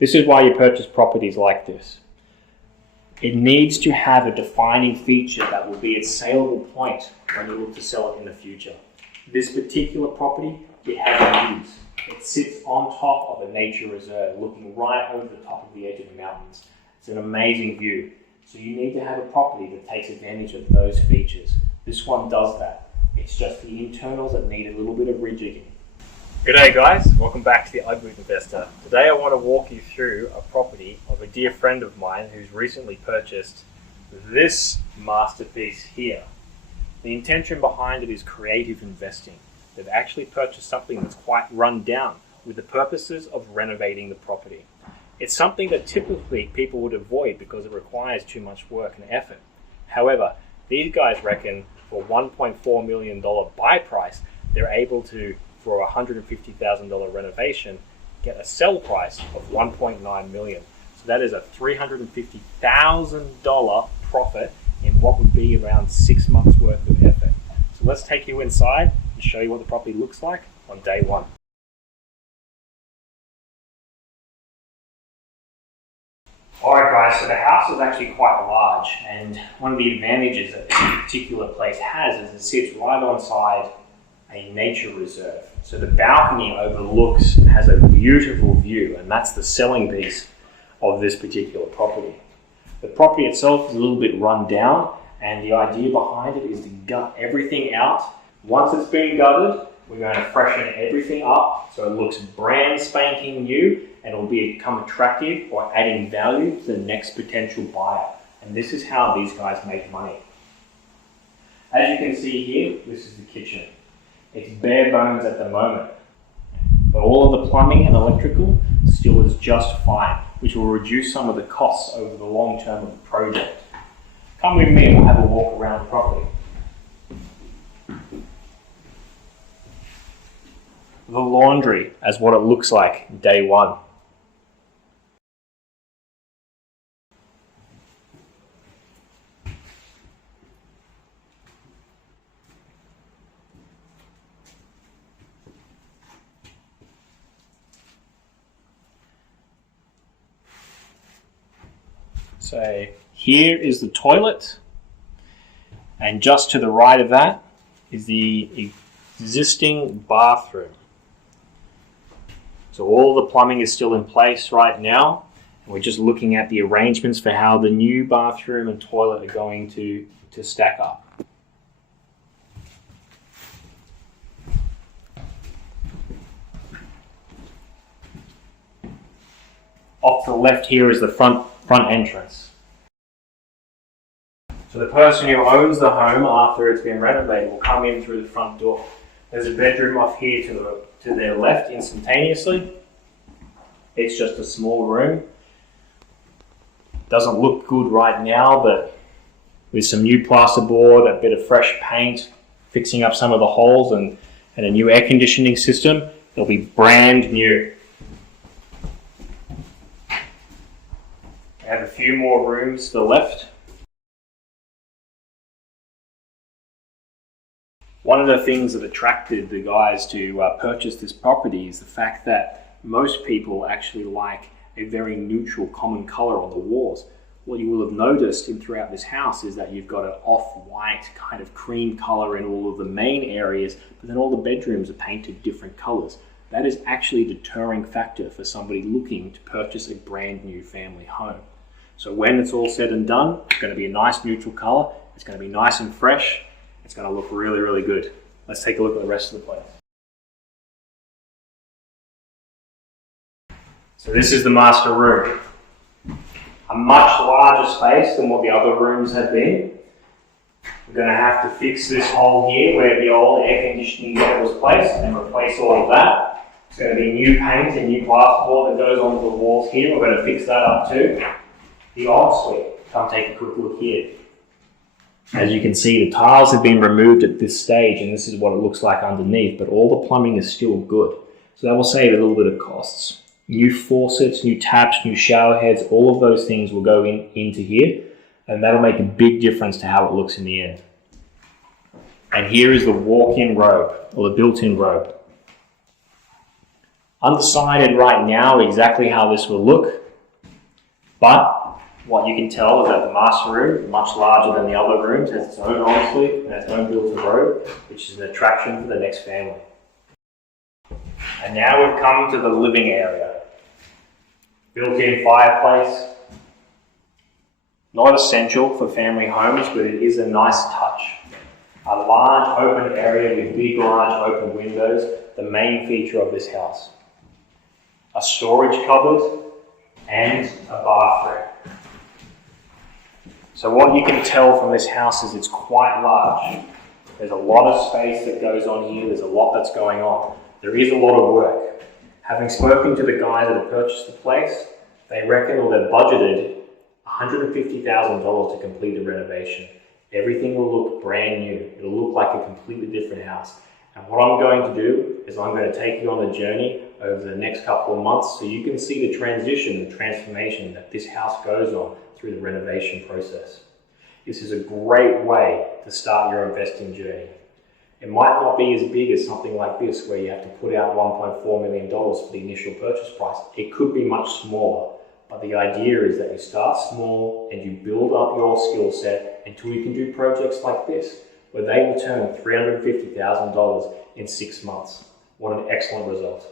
This is why you purchase properties like this. It needs to have a defining feature that will be its saleable point when you look to sell it in the future. This particular property, it has views. It sits on top of a nature reserve, looking right over the top of the edge of the mountains. It's an amazing view. So you need to have a property that takes advantage of those features. This one does that. It's just the internals that need a little bit of rejigging. G'day guys, welcome back to the Ugly Investor. Today I want to walk you through a property of a dear friend of mine who's recently purchased this masterpiece here. The intention behind it is creative investing. They've actually purchased something that's quite run down with the purposes of renovating the property. It's something that typically people would avoid because it requires too much work and effort. However, these guys reckon for $1.4 million buy price, they're able to, for a $150,000 renovation, get a sell price of $1.9 million. So that is a $350,000 profit in what would be around 6 months worth of effort. So let's take you inside and show you what the property looks like on day one. Alright guys, so the house is actually quite large, and one of the advantages that this particular place has is it sits right on side a nature reserve. So the balcony overlooks and has a beautiful view, and that's the selling piece of this particular property. The property itself is a little bit run down, and the idea behind it is to gut everything out. Once it's been gutted, we're going to freshen everything up so it looks brand spanking new, and it will become attractive or adding value to the next potential buyer. And this is how these guys make money. As you can see here, this is the kitchen. It's bare bones at the moment, but all of the plumbing and electrical still is just fine, which will reduce some of the costs over the long term of the project. Come with me and we'll have a walk around the property. The laundry as what it looks like day one. So here is the toilet, and just to the right of that is the existing bathroom. So all the plumbing is still in place right now, and we're just looking at the arrangements for how the new bathroom and toilet are going to stack up. Off to the left here is the front entrance. So the person who owns the home after it's been renovated will come in through the front door. There's a bedroom off here to their left instantaneously. It's just a small room. Doesn't look good right now, but with some new plasterboard, a bit of fresh paint, fixing up some of the holes and a new air conditioning system, it'll be brand new. We have a few more rooms to the left. One of the things that attracted the guys to purchase this property is the fact that most people actually like a very neutral common color on the walls. What you will have noticed throughout this house is that you've got an off-white kind of cream color in all of the main areas, but then all the bedrooms are painted different colors. That is actually a deterring factor for somebody looking to purchase a brand new family home. So when it's all said and done, it's going to be a nice neutral color, it's going to be nice and fresh, it's going to look really, really good. Let's take a look at the rest of the place. So this is the master room. A much larger space than what the other rooms have been. We're going to have to fix this hole here where the old air conditioning unit was placed and replace all of that. It's going to be new paint and new plasterboard that goes onto the walls here. We're going to fix that up too. The ensuite, come take a quick look here. As you can see, the tiles have been removed at this stage, and this is what it looks like underneath, but all the plumbing is still good. So that will save a little bit of costs. New faucets, new taps, new shower heads, all of those things will go into here, and that'll make a big difference to how it looks in the end. And here is the walk-in robe, or the built-in robe. Undecided right now exactly how this will look, but what you can tell is that the master room, much larger than the other rooms, has its own ensuite and its own built-in robe, which is an attraction for the next family. And now we've come to the living area. Built-in fireplace. Not essential for family homes, but it is a nice touch. A large open area with big, large open windows, the main feature of this house. A storage cupboard and a bathroom. So what you can tell from this house is it's quite large. There's a lot of space that goes on here, there's a lot that's going on. There is a lot of work. Having spoken to the guys that have purchased the place, they reckon, or they've budgeted $150,000 to complete the renovation. Everything will look brand new. It'll look like a completely different house. And what I'm going to do is I'm going to take you on the journey over the next couple of months so you can see the transition, the transformation that this house goes on through the renovation process. This is a great way to start your investing journey. It might not be as big as something like this where you have to put out $1.4 million for the initial purchase price. It could be much smaller. But the idea is that you start small and you build up your skill set until you can do projects like this, where they will turn $350,000 in 6 months. What an excellent result.